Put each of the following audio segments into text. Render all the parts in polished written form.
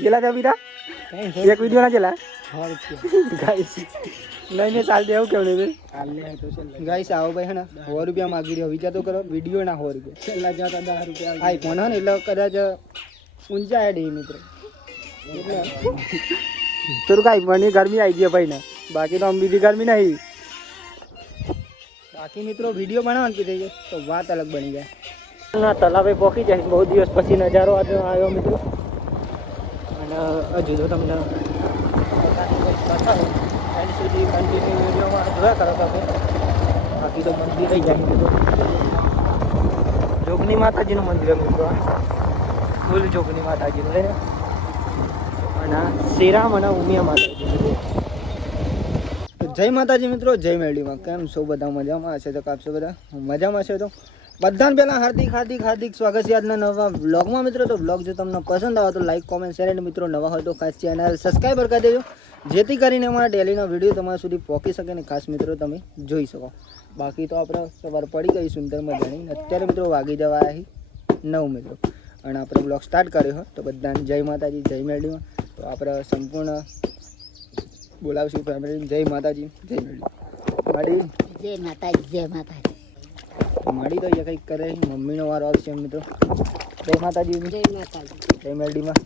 કેટલા થયા બીટા એક વિડીયો ના ચલા ગાઈસ લઈને ચાલ દે એવું કેવું નહીં ગાઈસ આવો ભાઈ હે ને 100 રૂપિયા માગી રહ્યો વિચાર તો કરો વિડીયો ના 100 રૂપિયા છેલ્લા જતા 10 રૂપિયા આઈફોન હે ને એટલે કદાચ ઊંચા હે ડી મિત્રો તો કાંઈ મને ગરમી આવી ગઈ ભાઈ ને બાકી તો આમ બીજી ગરમી નહીં બાકી મિત્રો વિડીયો બનાવવાનું કીધે છે તો વાત અલગ બની જાય ના તલાવે પહોંચી જાય બહુ દિવસ પછી નજારો આજે આવ્યો મિત્રો અને હજુ તો તમને બતાવું એની સુધી કન્ટિન્યુ વિડીયોમાં જોયા કરો તમે બાકી તો મંદિર રહી જાય મિત્રો જોગની માતાજીનું મંદિર મિત્રો ફૂલ જોગની માતાજીનું લઈને અને શ્રીરામ અને ઉમિયા માતાજી જય માતાજી મિત્રો જય મેરડીમાં કેમ છો બધા મજામાં હશે તો કાપશો બધા મજામાં છે તો બધાને પહેલાં હાર્દિક સ્વાગત છે આજના નવા વ્લોગમાં મિત્રો તો વ્લોગ જો તમને પસંદ આવે તો લાઈક કોમેન્ટ શેર અને મિત્રો નવા હોય તો ખાસ ચેનલ સબસ્ક્રાઈબર કરી દેજો જેથી કરીને અમારા ડેલીના વિડીયો તમારા સુધી પહોંચી શકે ને ખાસ મિત્રો તમે જોઈ શકો બાકી તો આપણે સવાર પડી ગઈ સુંદર મજાની અત્યારે મિત્રો વાગી જવા આવી 9 મિત્રો અને આપણે વ્લોગ સ્ટાર્ટ કર્યો હોય તો બધાને જય માતાજી જય મેરડીમાં તો આપણે સંપૂર્ણ બોલાવશું ફેમિલી જય માતાજી જય મેરડી જય માતાજી માડી તો એ કંઈક કરે મમ્મીનો વારો આવશે મિત્રો જય માતાજી જય મેરડીમાં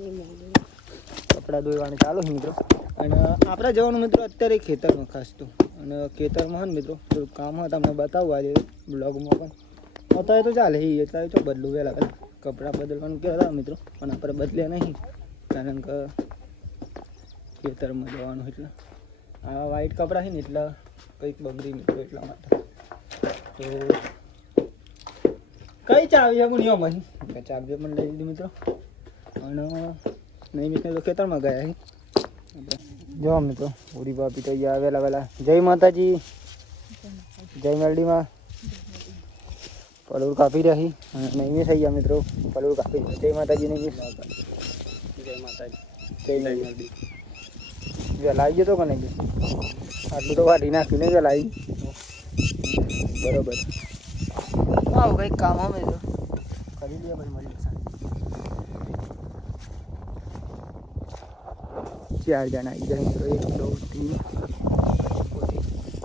કપડાં ધોવાનું ચાલુ છે મિત્રો અને આપણે જવાનું મિત્રો અત્યારે ખેતરમાં ખાસ તો અને ખેતરમાં હોય ને મિત્રો થોડું કામ હોય તમને બતાવવા આજે બ્લોગમાં પણ અત્યારે તો ચાલે અત્યારે તો બદલું વહેલા કપડાં બદલવાનું કહેતા મિત્રો પણ આપણે બદલ્યા નહીં કારણ કે ખેતરમાં જવાનું એટલે આ વ્હાઈટ કપડાં છે ને એટલે કંઈક બગડી મિત્રો એટલા માટે તો કઈ ચાવી છે નિયમ અહીં ચાવી પણ લઈ લીધી મિત્રો અને નહીં મિત્રો તો ખેતરમાં ગયા છે જો મિત્રો પૂરી બાપી તો અહીંયા વહેલા જય માતાજી જય મેરડીમાં પલોર કાપી રહી અને નહીં થઈ ગયા મિત્રો પલોર કાપી જય માતાજી નહીં જય માતાજી જય મેરડી વહેલા આવી ગયો તો કે નહીં આટલું તો વાટી નાખ્યું ને વહેલા આવી બરોબર આવું કંઈક કામ અમે તો કરી લઈએ ભાઈ મળી 4 જણા આવી જાય મિત્રો 1 2 3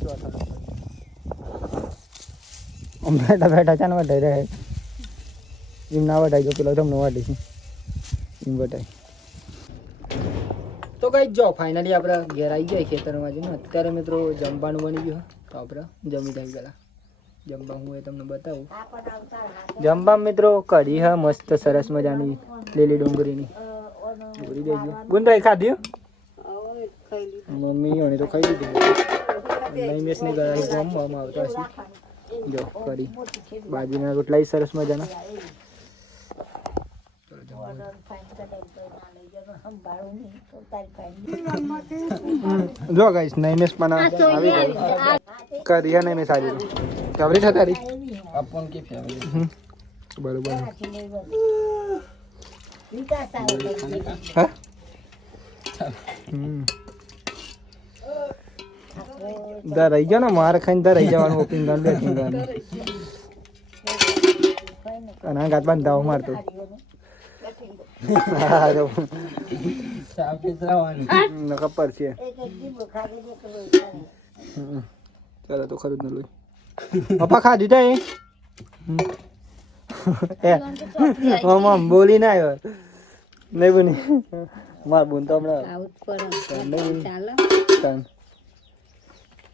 ચોથા બેઠા ચાને વટાઈ રહે એમ ના વટાઈ જો પેલો તમને વાટી એમ વટાઈ તો કઈ જો ફાઇનલી આપણે ઘેર આવી જાય ખેતરમાં જઈને અત્યારે મિત્રો જમવાનું બની ગયું તો આપણે જમી થઈ ગયેલા જમવા હું એ તમને બતાવું જમવા મિત્રો કઢી હા મસ્ત સરસ મજાની લીલી ડુંગળીની પૂરી દઈ ગયું ગુંદાઈ ખાધી મમ્મી ઓને તો ખાઈ લીધી નહીં મેસ નહીં ગયા જમવામાં આવતા હશે જો કઢી બાજરીના રોટલા સરસ મજાના જો ગાઈસ નઈમેસ પણ આવી ગઈ કરી હે નઈમેસ આવી ફેવરિટ હતા તારી આપણ કે ફેવરિટ બરોબર હા દર રહી ગયો ને માર ખાઈને દર રહી જવાનું ઓપિંગ ગન બેટિંગ ગન અને ગાત બાંધાવ મારતો ખબર છે ચાલો તો ખરું જ ન લોય પપ્પા ખા દીધા મમ્મા બોલી ના આવ્યો નહીં બની માર બોન તો હમણાં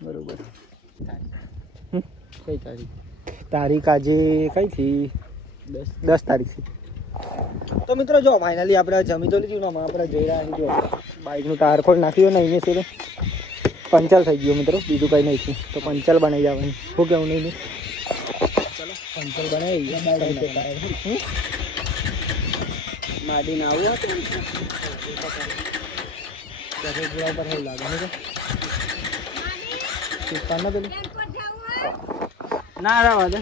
બરોબર કઈ તારીખ આજે કઈ થી 10 તારીખથી તો મિત્રો જો ફાઇનલી આપણે જમી તો લીધું ને આપણે જઈ રહ્યા છીએ જો બાઇકનું ટાયર ખોલ નાખ્યો ને એને સુધી પંચર થઈ ગયો મિત્રો બીજું કંઈ નહીં થયું તો પંચર બનાવી જવાનું શું કેવું નહીં ચલો પંચર બનાવી માડીને આવું હતું જોડા ઉપર એવું લાગે છે પેલું ના રાવા દે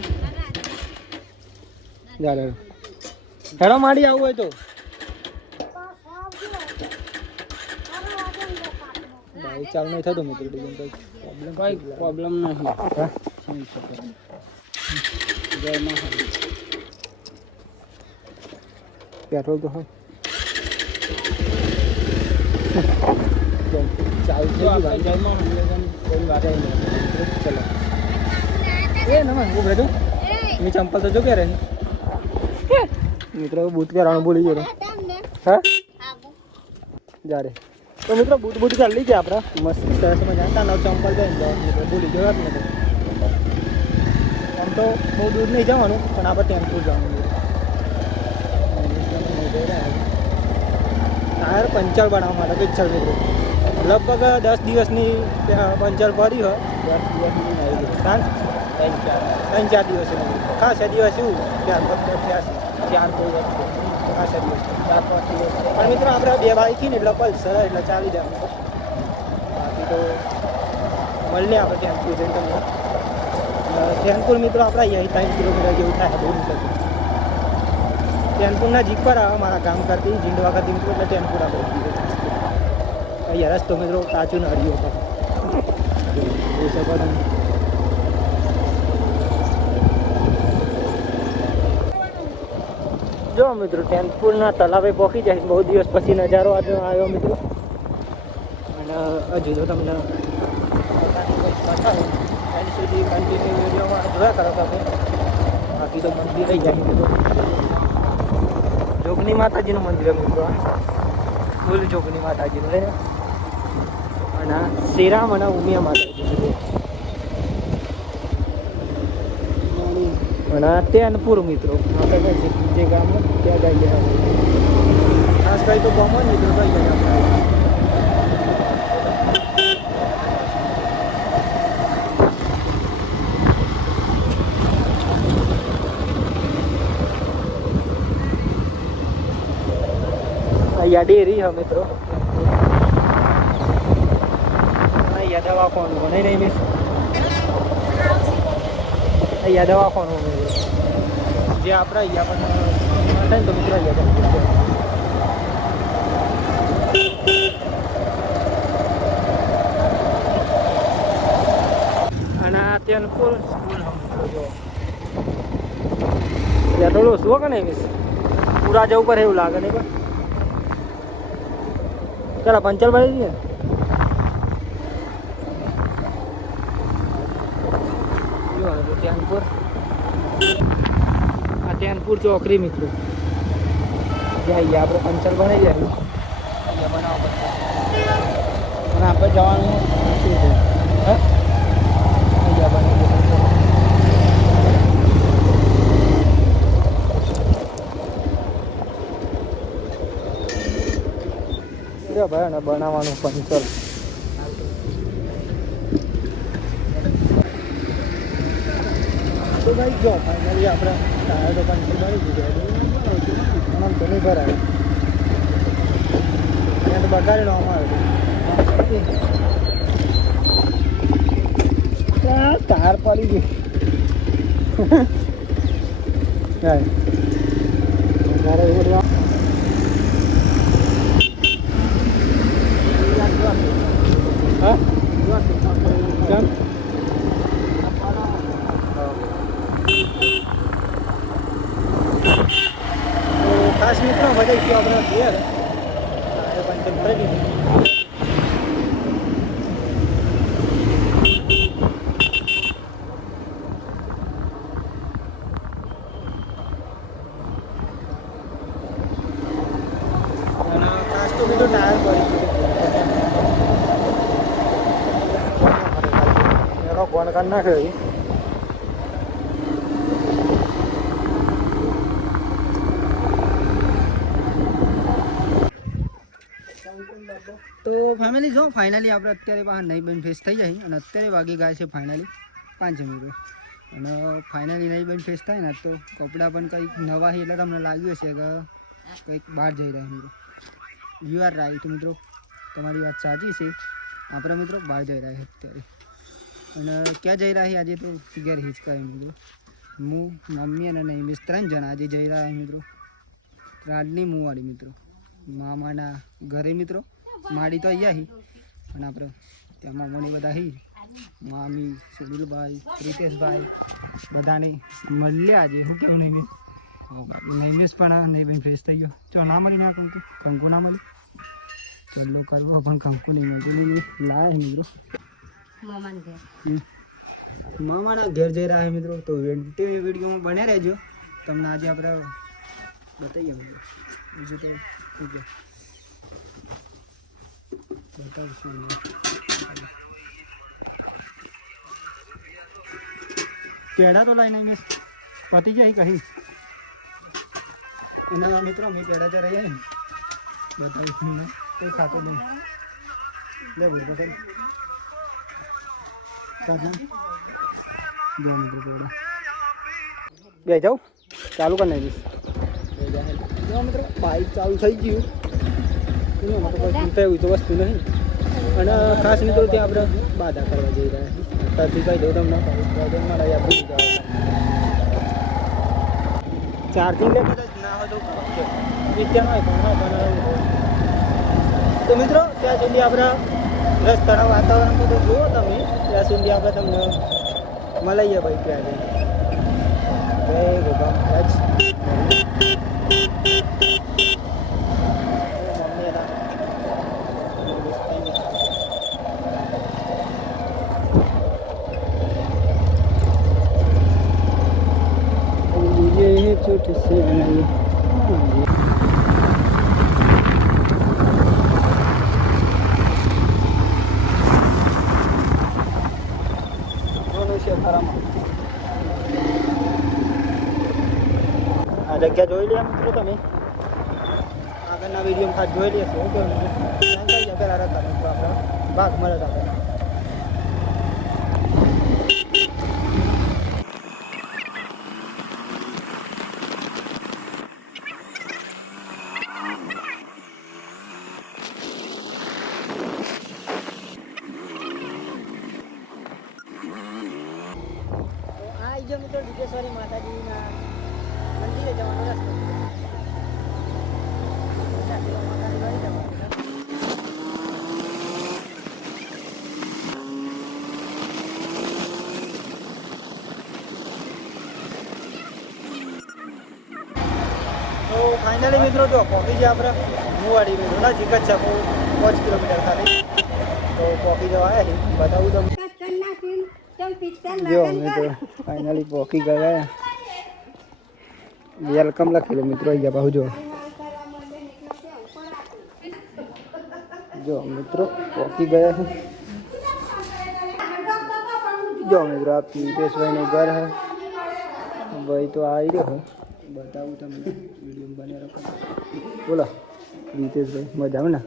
ચાલો હેડો માડી આવું હોય તો બાઈક ચાલુ નહીં થતું મિત્રો કઈ પ્રોબ્લેમ નહીં પેટ્રોલ તો હોય એ નમન ઉભરે તું મેં ચંપલ તો જો કે રહે મિત્રો બૂટ પહેરવાનું ભૂલી ગયો હા જા રે તો મિત્રો બૂટ કરી લીધે આપણે મસ્ત સરસ મજા નવ ચંપલ પહેરી મિત્રો ભૂલી ગયો ને આમ તો બહુ દૂર નહીં જવાનું પણ આપણે ટેમ્પો જવાનું ટાયર પંચર બનાવવા માટે પિક્ચર મિત્રો લગભગ 10 દિવસની પંચર પડી હોય 10 દિવસની આવી ગઈ 3-4 દિવસ ખાસ દિવસ એવું ચાર કોઈ ખાસ દિવસ 4-5 દિવસ પણ મિત્રો આપણે 2 બાઈક ને એટલે પલ્સર એટલે ચાલી જાય બાકી તો મળીએ આપણે ટેમ્પો જઈને તમને ટેનપુર મિત્રો આપણે અહીંયા 3 કિલોમીટર જેવું થાય બહુ નથી ટેનપુરના જીપ પર આવે મારા ગામ કરતી જીંડવા કરતી મિત્રો એટલે ટેનપુર આપણે અહીંયા રસ્તો મિત્રો કાચું ને હરિયો હતો જોઈ શકો તમે જો મિત્રો ટેનપુરના તલાવે પહોંચી જાય બહુ દિવસ પછી નજારો આજે આવ્યો મિત્રો અને હજુ તો તમને બતાવું એની સુધી કન્ટિન્યુ વિડીયોમાં જોયા કરો તમે બાકી તો મંદિર રહી જાય મિત્રો જોગની માતાજીનું મંદિર મિત્રો ફૂલ જોગની માતાજીનું છે અને શ્રીરામ અને ઉમિયા માતાજી અને ટેનપુર મિત્રો આપણે જે ગામ ત્યાં જઈએ ખાસ કરી તો ગામ મિત્રો કઈ જાય આપણે અહીંયા ડેરી હા મિત્રો અહીંયા દવાખાનું પણ નહીં મિસ અહીંયા દવાખાનું જે આપણે અહીંયા પણ થાય ને તો મિત્રો અહીંયા અને આ ત્યાં સ્કૂલ ત્યાં થોડું શું કે નહીં મિસ પૂરા જવું પડે એવું લાગે નહીં પણ ચાલો પંચર પડી દઈએ ટેનપુર આ ટેનપુર ચોકડી મિત્રો જઈએ આપણે પંચર બનાવી જાય અહીંયા બનાવવા પડશે અને આપણે જવાનું શું છે હા અહીંયા બનાવી ભાઈ અને બનાવવાનું પંચર તો ભાઈ જો ફાઇનલી આપણે ટાયર તો પંચર ભરી દીધું આમ તો નહીં ભરાય ત્યાં તો બગાડી લો અમારે ટાયર પડી ગઈ મારે એવું હા કેમ ખાસ મિત્રો મજા ગયો આપણે ઘેર પંચર ભરી દીધું અને ખાસ તો બીજું ટાયર પડી ગયું કોણ કાઢ નાખ્યો તો ફેમિલી જો ફાઇનલી આપણે અત્યારે બહાર નહીં બન ફેસ થઈ જાય અને અત્યારે વાગી ગયા છે ફાઇનલી 5 મિનિટ અને ફાઇનલી નહીં બન ફેસ થાય ને તો કપડાં પણ કંઈક નવા છે એટલે તમને લાગ્યું હશે કે કંઈક બહાર જઈ રહ્યા મિત્રો યુ આર રાઈટ મિત્રો તમારી વાત સાચી છે આપણે મિત્રો બહાર જઈ રહ્યા છે અત્યારે અને ક્યાં જઈ રહ્યા છે આજે તો ઘેર હિચકાય મિત્રો હું મમ્મી અને નહીં મિસ 3 જણા આજે જઈ રહ્યા છે મિત્રો રાડની મુવાડી મિત્રો મામાના ઘરે મિત્રો માડી તો અહીંયા હી અને આપણે ત્યાં મામોને બધા હી મામી સુનિલભાઈ પ્રિતેશભાઈ બધાને મળ્યા આજે શું કેવું નહીં મિસ નહીં મિસ પણ નહીં ભાઈ ફ્રેશ થઈ ગયો ચો ના મળી ના કંકુ ના મળી બદલો કરવો પણ કંકુ નહીં મળતું લાયા મિત્રો મામાના ઘેર જઈ રહ્યા મિત્રો. તો વિડીયોમાં બને રહેજો. તમને આજે આપણે બતાવીએ મિત્રો. બીજું તો ઓકે બતાવશું. પેડા તો લાઈને મેં પતી જાય કહી એના મિત્રો મેં પેડા તો રહ્યા ને બતાવીશું ને કોઈ ખાતો નહીં. લે બોલ પકડ બે જાઉં ચાલુ કરી નાખીશ. મિત્રો બાઇક ચાલુ થઈ ગયું એમાં તો કોઈ ચિંતા એવું તો વસ્તુ નહીં. અને ખાસ મિત્રો ત્યાં આપણે બાધા કરવા જઈ રહ્યા છીએ. ત્યાંથી કહી દઉં તમને મારા યાદ ભૂલી જવા ચાર્જિંગ લે કદાચ ના હોય તો તો મિત્રો ત્યાં સુધી આપણા રસ્તાના વાતાવરણ બધું જુઓ તમે. ત્યાં સુધી આપણે તમને મળીએ ભાઈ ત્યાં જઈને. જય ગોપાલ રાજ. छोटे से बनाइए આ જગ્યા જોઈ લે મિત્રો તમે. આગળના વિડીયોમાં ખાસ જોઈ લેશો. ઓકે પેલા આપણે ભાગ મળે આપણે. જો મિત્રો ડીકેશ્વરી માતાજીના મંદિરે જવાનો રસ્તો. તો ફાઇનલી મિત્રો જો પહોંચી જાય આપણે મુવાડી મિત્રો નજીક જ છે. 5 કિલોમીટર ખાલી. તો પહોંચી જવા આવ્યા બતાવું તમને. જો મિત્રો ફાઇનલી પહોંચી ગયા. વેલકમ લખેલું મિત્રો અહીંયા પાછું જો મિત્રો પહોંચી ગયા છે. જો મિત્રો આ પીટેશભાઈનું ઘર હે ભાઈ. તો આવી રહ્યો બતાવું તમને વિડીયો બને રાખો. બોલો રીતેશભાઈ મજા ને?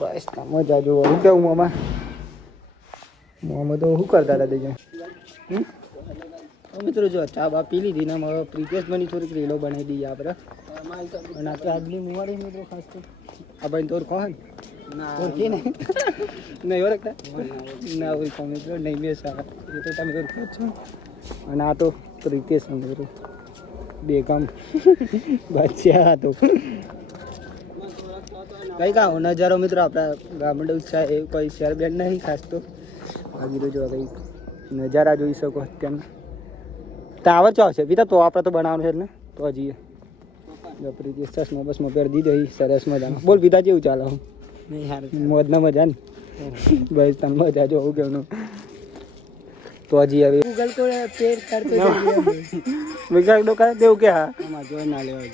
બસ મજા જોવો. હું કેવું મામા મોમાં તો શું કરતા હતા બીજા મિત્રો? જો ચા બા પી લીધી ને હવે પ્રિતેશભાઈની થોડીક રીલો બનાવી દઈએ આપણે. અને આપણે આગલી મુવાડી મિત્રો ખાસ તો આ ભાઈ તોર કોણ ઓળખી ને નહીં ઓળખતા ના ઓળખો મિત્રો નહીં બે સારા એ તો તમે ઓળખો છો. અને આ તો પ્રિતેશ મિત્રો બે કામ બાદશાહ હતો. કઈ કામ નજારો મિત્રો આપણા ગામડું છે એ કોઈ શેર બેન નહીં ખાસ તો. આગળ જો કંઈક નજારા જોઈ શકો અત્યારના. ટાવર ચો છે બીજા તો આપણે તો બનાવવાનું છે ને તો હજી પ્રિતેશ ચશ્મા બસમાં પહેરી દીધો સરસ મજાનો. બોલ બીજા જેવું ચાલે હું મોજના મજા ને ભાઈ તને મજા જોવું કેવું તો હજી હવે ગૂગલ કો પેડ કરતો વિકાસ ડો કરે દેવું કે હા આમાં જોઈ ના લેવા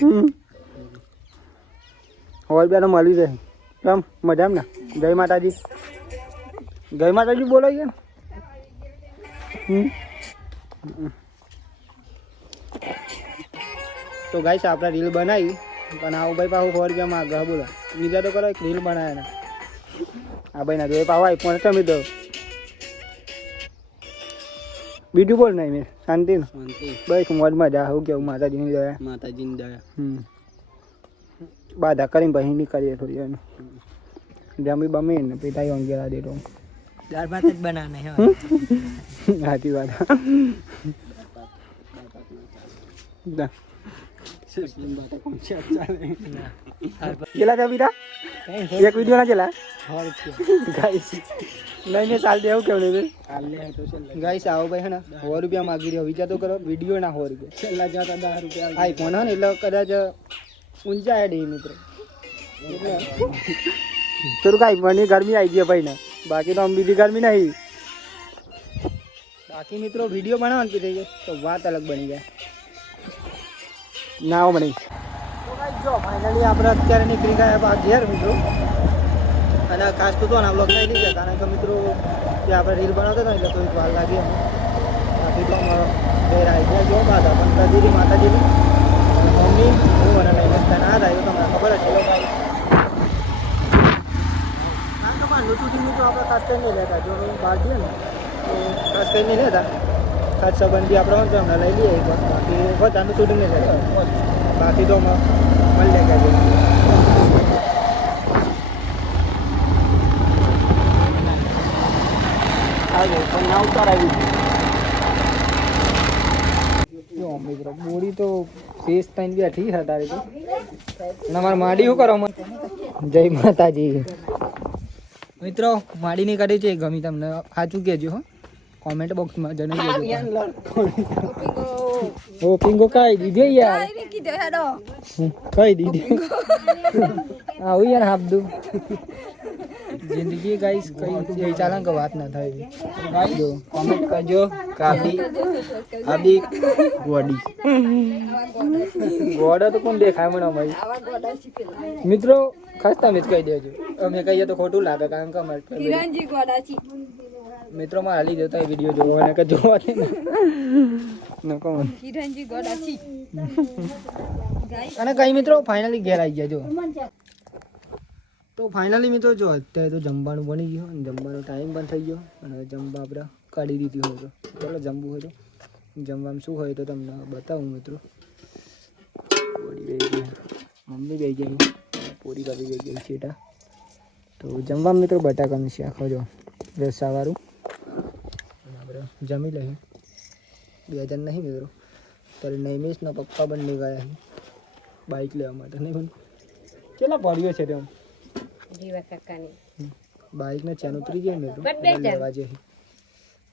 હોલ બેનો મળી જાય કેમ મજા ને? જય માતાજી. જય માતાજી બોલો યાર. તો ગાઈસ આપણે રીલ બનાવી પણ આવું ભાઈ પાછું 100 રૂપિયા માગે બોલો. બીજા તો કરો એક રીલ બનાવે ને આ ભાઈ ના જોઈ પાવા પણ તમે દો બીજું બોલ નહીં મેં શાંતિ ને બસ મોજમાં જા. હું કેવું માતાજીની દયા. માતાજીની દયા. બાધા કરીને પછી નીકળીએ થોડી વાર જમી બમી ને પિતા અંગેલા દેતો દાળ ભાત જ બનાવના સાચી વાત. કેટલા છે બીટા? એક વિડીયો ના ચલા ગાઈસ નહીં ને ચાલ દે એવું કેવું નહીં ગાઈસ. આવો ભાઈ હે ને 100 રૂપિયા માગી રહ્યો વિચાર તો કરો. વિડીયો ના 100 રૂપિયા છેલ્લા જતા 10 રૂપિયા આઈફોન હે ને એટલે કદાચ ઊંચા હેડ મિત્રો તો કાંઈ મને ગરમી આવી ગઈ ભાઈ ને, બાકી તો આમ બીજી ગરમી નહીં. બાકી મિત્રો વિડીયો બનાવવાનું કીધું છે તો વાત અલગ બની જાય ના મને. જો ફાઇનલી આપણે અત્યારે નીકળી ગયા ઘેર મિત્રો, અને ખાસ તો ના બ્લોગ નહીં લીધા કારણ કે મિત્રો જે આપણે રીલ બનાવતા હતા એટલે થોડીક વાર લાગી એમ. બાકી તો ઘેર આવી ગયા જો બાધા પણ કદીરી માતાજીની મમ્મી હું અને નહીં રસ્તા ના હતા એવું તમને ખબર જ છે ભાઈ. કારણ કે બહારનું શૂટિંગ મિત્રો આપણે ખાસ કરીને નહીં લેતા, જો બહાર જઈએ ને તો ખાસ કરીને નહીં લેતા. ખાસ સંબંધી આપણે હોય તો એમને લઈ લઈએ એક વાર, બાકી બધાનું શૂટિંગ નહીં લેતા. બાકી તો મળી જાય મિત્રો. બોડી તો ફેસ ટાઈમ બેઠી છે તારી તો. અને અમારે માડી શું કરો? જય માતાજી મિત્રો. માડીની કરી છે ગમી તમને સાચું કહેજો હો, કોમેન્ટ બોક્સમાં જણાવી દેજો. ઓ પિંગો કાઈ દીધો યાર, કઈ દીધી આવું યાર હાબદુ જિંદગી ગાઈસ કઈ એ ચાલે કે વાત ના થાય. ગાઈસ જો કોમેન્ટ કરજો કાબી આબી ગોડી ગોડા તો કોણ દેખાય મને ભાઈ મિત્રો. ખાસ તમે જ કહી દેજો, અમે કહીએ તો ખોટું લાગે કારણ કે અમારે કિરણજી ગોડા છે મિત્રો. માં હાલી દેતા એ વિડીયો જોવો અને કે જોવા દે ને કોણ કિરણજી ગોડા છે. અને કઈ મિત્રો ફાઇનલી ઘેર આવી ગયા જો. તો ફાઇનલી મિત્રો જો અત્યારે તો જમવાનું બની ગયું અને જમવાનો ટાઈમ પણ થઈ ગયો અને જમવા આપણે કાઢી દીધી હોય તો ચાલો જમવું હોય તો જમવામાં શું હોય તો તમને બતાવું મિત્રો. મમ્મી બે ગઈ પૂરી કરી બે ગઈ છેટા. તો જમવા મિત્રો બટાકાનું શાક જો રસાવાળું આપણે જમી લઈએ. 2 જણ નહીં મિત્રો, ત્યારે નૈમેશના પપ્પા બંને ગયા બાઇક લેવા માટે. નહીં પણ કેટલા પડ્યો છે તેમ બાઇક ને ચેન ઉતરી જાય મિત્રો લેવા જઈએ.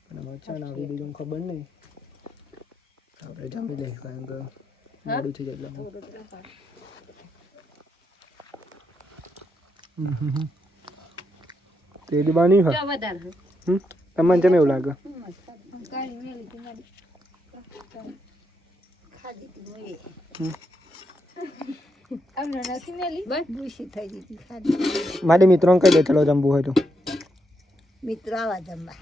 અને મચાન આવી બીજું ખબર નહીં, આપણે જમી લઈએ કારણ કે મોડું થઈ જાય. તેડી બાની હા તમને કેમ એવું લાગે? મારી મિત્રો કઈ દે ચલો જમવું હોય તો મિત્રો આવા જમવા.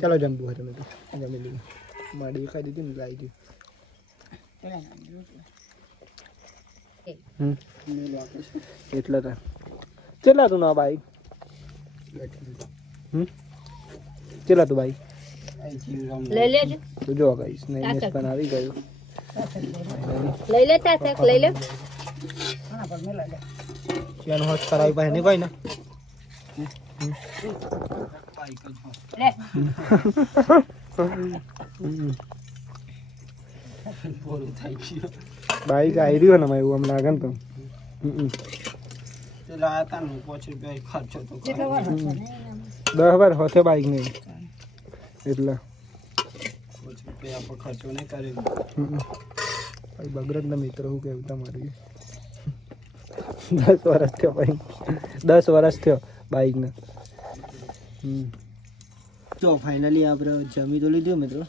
ચલો જમવું હોય તો મિત્રો જમી લઈએ. માડી ખાઈ દીધી ને લાવી દીધી એટલા હતા. કેટલા તું ના બાઈક કેટલા તું બાઈક લઈ લેજો તો જો ગાઈસ નહીં પણ આવી ગયું. લઈ લે તાતક લઈ લે આના પર મે લઈ લે કેનો હોત કરાવી પાસે નહીં કોઈ ને બાઈક જ લે બાઈક આવી રહ્યો ને એવું આમ લાગે ને તો પેલા હતા ને 5 રૂપિયા ખર્ચો તો 10 વાર હોતે બાઈક નહીં એટલે 5 રૂપિયા આપણે ખર્ચો નહીં કર્યો ભાઈ. બગરતના મિત્રો હું કેવું તમારું 10 વર્ષ થયો ભાઈ, 10 વર્ષ થયો બાઈકને. તો ફાઇનલી આપણે જમી તો લીધું મિત્રો,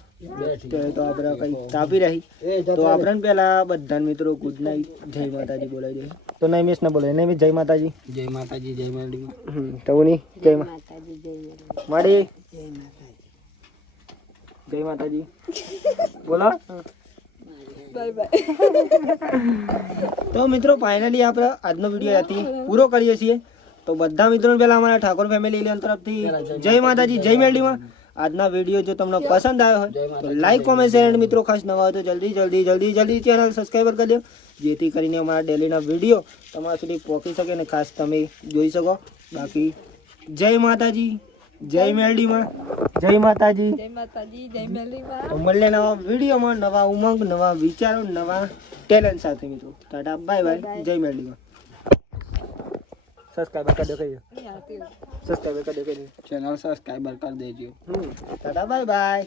તો આપણે કંઈ કાપી રહી તો આપણે પેલા બધા મિત્રો ગુડ નાઇટ જય માતાજી બોલાવી દઈએ. તો નૈમેશ ને બોલાય. નૈમેશ જય માતાજી. જય માતાજી જય માડી. તો ની જય માતાજી જય માડી જય માતાજી બોલો બાય બાય. તો મિત્રો ફાઇનલી આપણે આજનો વિડીયો આથી પૂરો કરીએ છીએ. તો બધા મિત્રોને પહેલા અમારા ઠાકોર ફેમિલી ઇલેવન તરફથી જય માતાજી જય મેલડીમાં. આજના વિડીયો જો તમને પસંદ આવ્યો હોય તો લાઈક કોમેન્ટ શેર અને મિત્રો ખાસ નવા હોય તો જલ્દી ચેનલ સબસ્ક્રાઈબર કરી દો, જેથી કરીને અમારા ડેલીના વિડીયો તમારા સુધી પહોંચી શકે અને ખાસ તમે જોઈ શકો. બાકી જય માતાજી જય મેલડીમાં. જય માતાજી જય મેલડીમાં. તો મળીએ નવા વિડીયોમાં, નવા ઉમંગ, નવા વિચારો, નવા ટેલેન્ટ સાથે મિત્રો. ટાટા બાય બાય જય મેલડીમાં. સબસ્ક્રાઈબર કરી દો સબસ્ક્રાઈબર કરી દો ચેનલ સબસ્ક્રાઈબર કરી દેજો. Tata bye bye.